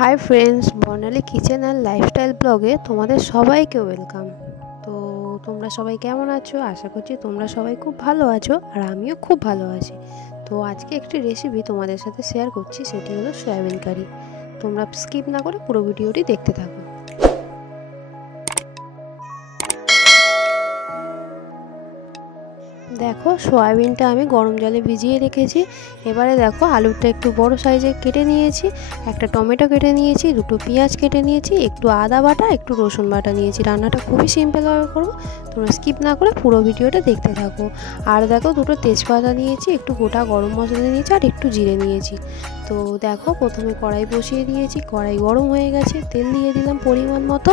Hi friends, Barnali kitchen and lifestyle ব্লগে তোমাদের সবাইকে ওয়েলকাম। তো তোমরা সবাই কেমন আছো? আশা করছি তোমরা সবাই খুব ভালো আছো, আর আমিও খুব ভালো আছি। তো আজকে একটি রেসিপি তোমাদের সাথে শেয়ার করছি, সেটি হলো সয়াবিন কারি। তোমরা স্কিপ না করে পুরো ভিডিওটি দেখতে থাকো। দেখো, সয়াবিনটা আমি গরম জলে ভিজিয়ে রেখেছি। এবারে দেখো, আলুটা একটু বড় সাইজে কেটে নিয়েছি, একটা টমেটো কেটে নিয়েছি, দুটো পেঁয়াজ কেটে নিয়েছি, একটু আদা বাটা, একটু রসুন বাটা নিয়েছি। রান্নাটা খুবই সিম্পলভাবে করবো, তোমরা স্কিপ না করে পুরো ভিডিওটা দেখতে থাকো। আর দেখো, দুটো তেজপাতা নিয়েছি, একটু গোটা গরম মশলা নিয়েছি, আর একটু জিরে নিয়েছি। তো দেখো, প্রথমে কড়াই বসিয়ে দিয়েছি, কড়াই গরম হয়ে গেছে, তেল দিয়ে দিলাম পরিমাণ মতো,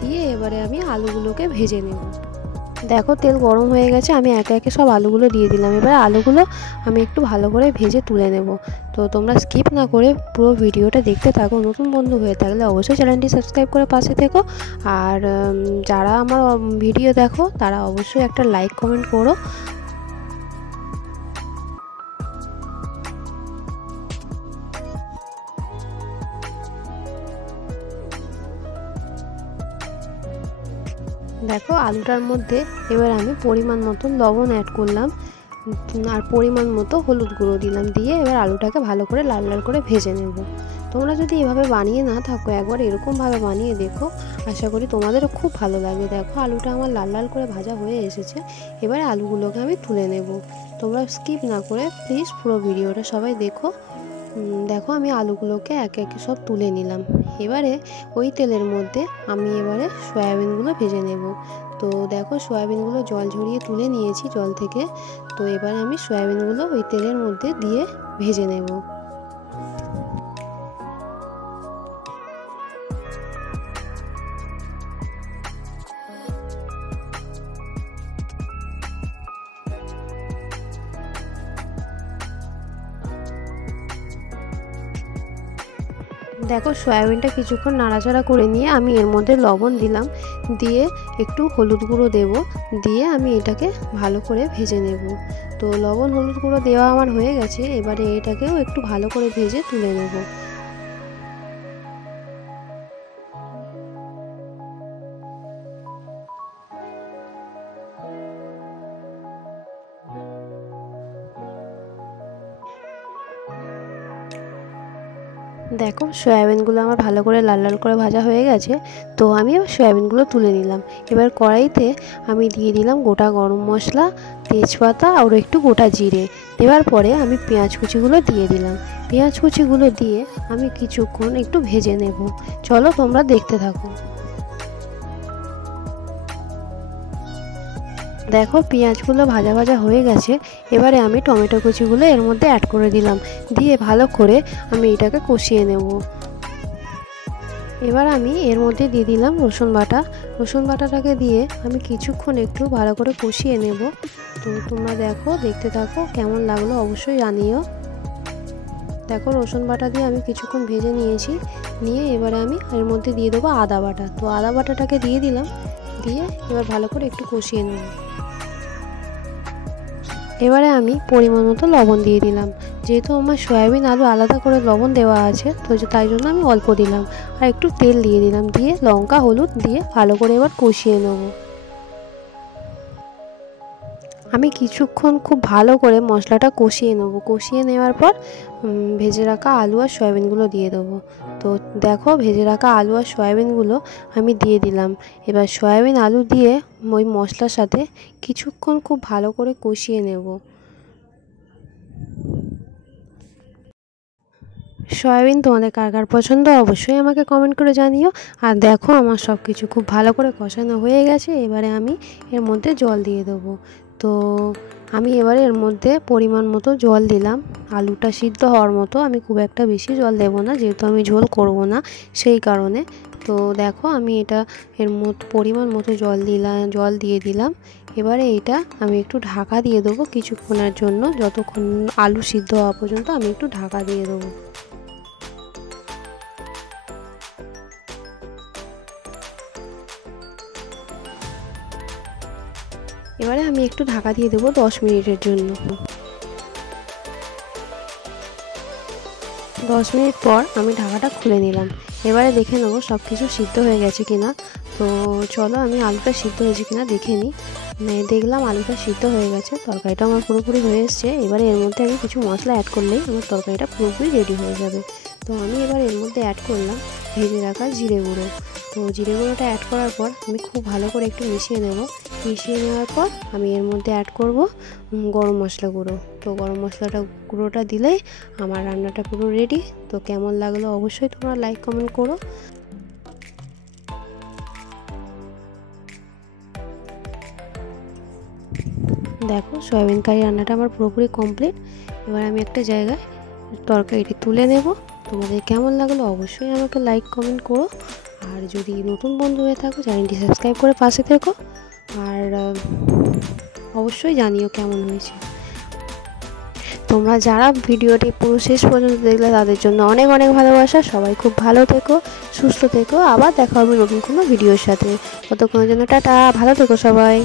দিয়ে এবারে আমি আলুগুলোকে ভেজে নেব। দেখো, তেল গরম হয়ে গেছে, আমি একে একে সব আলুগুলো দিয়ে দিলাম। এবার আলুগুলো আমি একটু ভালো করে ভেজে তুলে নেব। তো তোমরা স্কিপ না করে পুরো ভিডিওটা দেখতে থাকো। নতুন বন্ধু হয়ে থাকলে অবশ্যই চ্যানেলটি সাবস্ক্রাইব করে পাশে থেকো। আর যারা আমার ভিডিও দেখো তারা অবশ্যই একটা লাইক কমেন্ট করো। দেখো, আলুটার মধ্যে এবার আমি পরিমাণ মতো লবণ অ্যাড করলাম, আর পরিমাণ মতো হলুদ গুঁড়ো দিলাম, দিয়ে এবার আলুটাকে ভালো করে লাল লাল করে ভেজে নেব। তোমরা যদি এভাবে বানিয়ে না থাকো, একবার এরকমভাবে বানিয়ে দেখো, আশা করি তোমাদেরও খুব ভালো লাগবে। দেখো, আলুটা আমার লাল লাল করে ভাজা হয়ে এসেছে। এবারে আলুগুলোকে আমি তুলে নেব। তোমরা স্কিপ না করে প্লিজ পুরো ভিডিওটা সবাই দেখো। দেখো, আমি আলুগুলোকে একে একে সব তুলে নিলাম। এবারে ওই তেলের মধ্যে আমি এবারে সয়াবিনগুলো ভেজে নেব। তো দেখো, সয়াবিনগুলো জল ঝরিয়ে তুলে নিয়েছি জল থেকে। তো এবারে আমি সয়াবিনগুলো ওই তেলের মধ্যে দিয়ে ভেজে নেব। দেখো, সয়াবিনটা কিছুক্ষণ নাড়াচাড়া করে নিয়ে আমি এর মধ্যে লবণ দিলাম, দিয়ে একটু হলুদ গুঁড়ো দেব, দিয়ে আমি এটাকে ভালো করে ভেজে নেব। তো লবণ হলুদ গুঁড়ো দেওয়া আমার হয়ে গেছে, এবারে এটাকেও একটু ভালো করে ভেজে তুলে নেব। দেখো, সয়াবিনগুলো আমার ভালো করে লাল লাল করে ভাজা হয়ে গেছে। তো আমি এবার সয়াবিনগুলো তুলে নিলাম। এবার কড়াইতে আমি দিয়ে দিলাম গোটা গরম মশলা, তেজপাতা আর একটু গোটা জিরে। দেওয়ার পরে আমি পেঁয়াজ কুচিগুলো দিয়ে দিলাম। পেঁয়াজ কুচিগুলো দিয়ে আমি কিছুক্ষণ একটু ভেজে নেব। চলো, তোমরা দেখতে থাকো। দেখো, পেঁয়াজগুলো ভাজা ভাজা হয়ে গেছে। এবারে আমি টমেটো কুচিগুলো এর মধ্যে অ্যাড করে দিলাম, দিয়ে ভালো করে আমি এটাকে কষিয়ে নেব। এবার আমি এর মধ্যে দিয়ে দিলাম রসুন বাটা। রসুন বাটাটাকে দিয়ে আমি কিছুক্ষণ একটু ভালো করে কষিয়ে নেব। তো তোমরা দেখো, দেখতে থাকো, কেমন লাগলো অবশ্যই জানিও। দেখো, রসুন বাটা দিয়ে আমি কিছুক্ষণ ভেজে নিয়েছি, নিয়ে এবারে আমি এর মধ্যে দিয়ে দেবো আদা বাটা। তো আদা বাটাটাকে দিয়ে দিলাম, দিয়ে এবার ভালো করে একটু কষিয়ে নেব। এবারে আমি পরিমাণ মতো লবণ দিয়ে দিলাম। যেহেতু আমার সয়াবিন আলু আলাদা করে লবণ দেওয়া আছে, তো তাই জন্য আমি অল্প দিলাম। আর একটু তেল দিয়ে দিলাম, দিয়ে লঙ্কা হলুদ দিয়ে ভালো করে এবার কষিয়ে নেব। আমি কিছুক্ষণ খুব ভালো করে মশলাটা কষিয়ে নেব। কষিয়ে নেওয়ার পর ভেজে রাখা আলু আর সয়াবিনগুলো দিয়ে দেবো। তো দেখো, ভেজে রাখা আলু আর সয়াবিনগুলো আমি দিয়ে দিলাম। এবার সয়াবিন আলু দিয়ে ওই মশলার সাথে কিছুক্ষণ খুব ভালো করে কষিয়ে নেব। সয়াবিন তোমাদের কার কার পছন্দ অবশ্যই আমাকে কমেন্ট করে জানিও। আর দেখো, আমার সব কিছু খুব ভালো করে কষানো হয়ে গেছে। এবারে আমি এর মধ্যে জল দিয়ে দেবো। তো আমি এবারে এর মধ্যে পরিমাণ মতো জল দিলাম, আলুটা সিদ্ধ হওয়ার মতো। আমি খুব একটা বেশি জল দেবো না, যেহেতু আমি ঝোল করব না সেই কারণে। তো দেখো, আমি এটা এর পরিমাণ মতো জল দিয়ে দিলাম। এবারে এটা আমি একটু ঢাকা দিয়ে দেবো কিছুক্ষণের জন্য, যতক্ষণ আলু সিদ্ধ হওয়া পর্যন্ত আমি একটু ঢাকা দিয়ে দেবো। এবারে আমি একটু ঢাকা দিয়ে দেবো 10 মিনিটের জন্য। 10 মিনিট পর আমি ঢাকাটা খুলে নিলাম। এবারে দেখে নেবো সব কিছু সিদ্ধ হয়ে গেছে কিনা। তো চলো আমি আলুটা সিদ্ধ হয়েছে কিনা দেখে নিই। দেখলাম আলুটা সিদ্ধ হয়ে গেছে, তরকারিটা আমার পুরোপুরি হয়ে এসছে। এবারে এর মধ্যে আমি কিছু মশলা অ্যাড করলেই আমার তরকারিটা পুরোপুরি রেডি হয়ে যাবে। তো আমি এবার এর মধ্যে অ্যাড করলাম ভেজে রাখা জিরে গুঁড়ো। তো জিরে গুঁড়োটা অ্যাড করার পর আমি খুব ভালো করে একটু মিশিয়ে নেব। মিশিয়ে নেওয়ার পর আমি এর মধ্যে অ্যাড করব গরম মশলা গুঁড়ো। তো গরম মশলাটা গুঁড়োটা দিলেই আমার রান্নাটা পুরো রেডি। তো কেমন লাগলো অবশ্যই তোমরা লাইক কমেন্ট করো। দেখো সয়াবিন কারি রান্নাটা আমার পুরোপুরি কমপ্লিট। এবার আমি একটা জায়গায় তরকারিটি তুলে নেব। তোমাদের কেমন লাগলো অবশ্যই আমাকে লাইক কমেন্ট করো। আর যদি নতুন বন্ধু হয়ে থাকো চ্যানেলটি সাবস্ক্রাইব করে পাশে থেকো। আর অবশ্যই জানিও কেমন হয়েছে। তোমরা যারা ভিডিওটি পুরো শেষ পর্যন্ত দেখলে তাদের জন্য অনেক অনেক ভালোবাসা। সবাই খুব ভালো থেকো, সুস্থ থেকো। আবার দেখা হবে নতুন কোনো ভিডিওর সাথে। ততক্ষণের জন্য টাটা, ভালো থেকো সবাই।